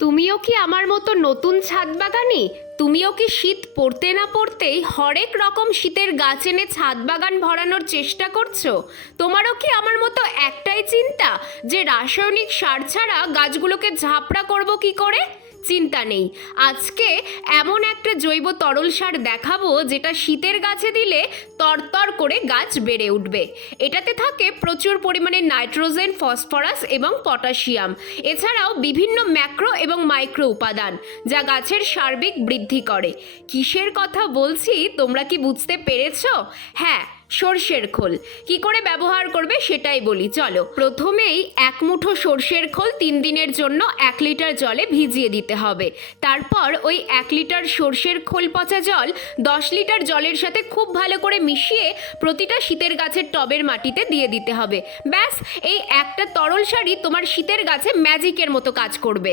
তুমিও কি আমার মতো নতুন ছাদ বাগানি তুমিও কি শীত পড়তে না পড়তেই হরেক রকম শীতের গাছ এনে ছাদ বাগান ভরানোর চেষ্টা করছ? তোমারও কি আমার মতো একটাই চিন্তা যে রাসায়নিক সার ছাড়া গাছগুলোকে ঝাপড়া করব কি করে? চিন্তা নেই। আজকে এমন একটা জৈব তরল সার দেখাবো যেটা শীতের গাছে দিলে তরতর করে গাছ বেড়ে উঠবে। এটাতে থাকে প্রচুর পরিমাণে নাইট্রোজেন, ফসফরাস এবং পটাশিয়াম। এছাড়াও বিভিন্ন ম্যাক্রো এবং মাইক্রো উপাদান যা গাছের সার্বিক বৃদ্ধি করে। কিসের কথা বলছি, তোমরা কি বুঝতে পেরেছ? হ্যাঁ সর্ষের খোল। কি করে ব্যবহার করবে সেটাই বলি, চলো। প্রথমেই এক মুঠো সর্ষের খোল তিন দিনের জন্য এক লিটার জলে ভিজিয়ে দিতে হবে। তারপর ওই এক লিটার সর্ষের খোল পচা জল দশ লিটার জলের সাথে খুব ভালো করে মিশিয়ে প্রতিটা শীতের গাছের টবের মাটিতে দিয়ে দিতে হবে। ব্যাস, এই একটা তরল সারই তোমার শীতের গাছে ম্যাজিকের মতো কাজ করবে।